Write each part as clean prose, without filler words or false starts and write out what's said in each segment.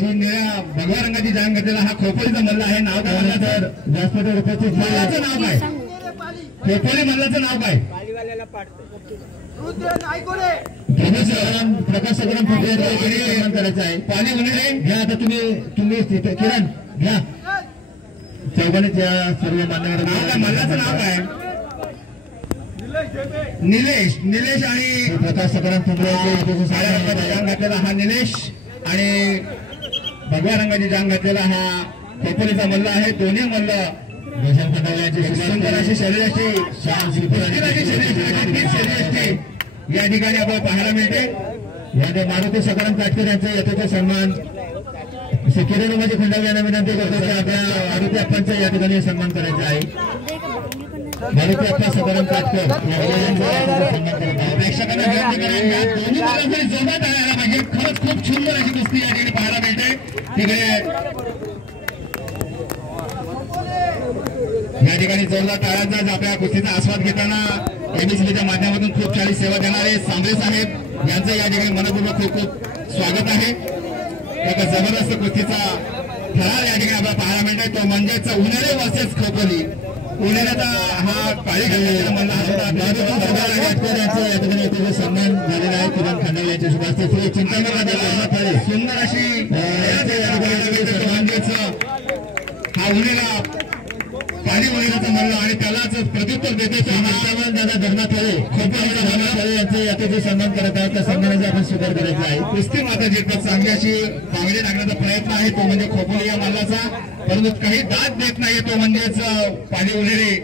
जो निळ्या भगवा रंगाची जांग घातलेला हा खोपोलीचा मल्ल आहे. नाव काय मल्लाचं? जास्त मल्लाचं नाव काय? खोपोली मल्लाचं नाव काय? प्रकाश सगळं सन्मान करायचं आहे. पाणी उन्हाळे घ्या. आता तुम्ही किरण घ्या. चौघांच्या सर्व मान्यवर नाव काय? मल्लाचं नाव काय? निलेश आणि प्रकाश सगळं साड्या रंगाची जांग घातलेला हा निलेश आणि भगवा रंगाची जांग घातलेला हा खोपोलीचा मल्ल आहे. दोन्ही मल्ल सुंदर अशी शरीराची या ठिकाणी आपल्याला पाहायला मिळते. यामध्ये मारुती सकाराम काटकर यांचा यथोचित सन्मान किरण उमाजी खंडावी यांना विनंती करतो की आपल्या मारुती अप्पांचा या ठिकाणी सन्मान करायचा आहे. मारुती अप्पा सकाराम काटकर प्रेक्षकांना विनंती करा दोन्ही मुलांकडे जोरात आला पाहिजे. खरंच खूप सुंदर अशी कुस्ती या ठिकाणी पाहायला मिळते. तिकडे या ठिकाणी जोरदार टाळ्यांचा आपल्या कुस्तीचा आस्वाद घेताना एबीसीच्या माध्यमातून खूप सारी सेवा देणारे सांबरे साहेब यांचं या ठिकाणी मनपूर्वक खूप खूप स्वागत आहे. एका जबरदस्त कुस्तीचा थरार या ठिकाणी आपल्याला पाहायला मिळतोय. तो म्हणजेच उन्हाळे वर्सेस खोपोली. उन्हाळ्याचा हा काळी घालण्याचा मल्ला यांचा या ठिकाणी सन्मान झालेला आहे. किरण खंडावी यांच्या शुभास्ते चिंतामणी सुंदर अशी म्हणजेच हा उन्हाळा पाणी वगैरेचा मल्ल आणि त्यालाच प्रत्युत्तर देते दादा धर्मात खोपोली यांचे याचे सन्मान करत आहे. त्या सन्मानाचा आपण स्वीकार करायचा आहे. कुस्ती माताची चांगली अशी बांगडी टाकण्याचा प्रयत्न आहे तो म्हणजे खोपोली या मल्लाचा. परंतु काही दाद देत नाही तो म्हणजेच पाणी उन्हेरी.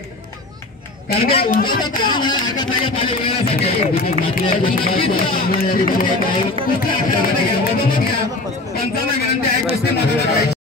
कारण की उंचाचा ताण हरकत नाही पाणी उन्हाळ्यासाठी. पंचांना विनंती आहे कुस्ती माता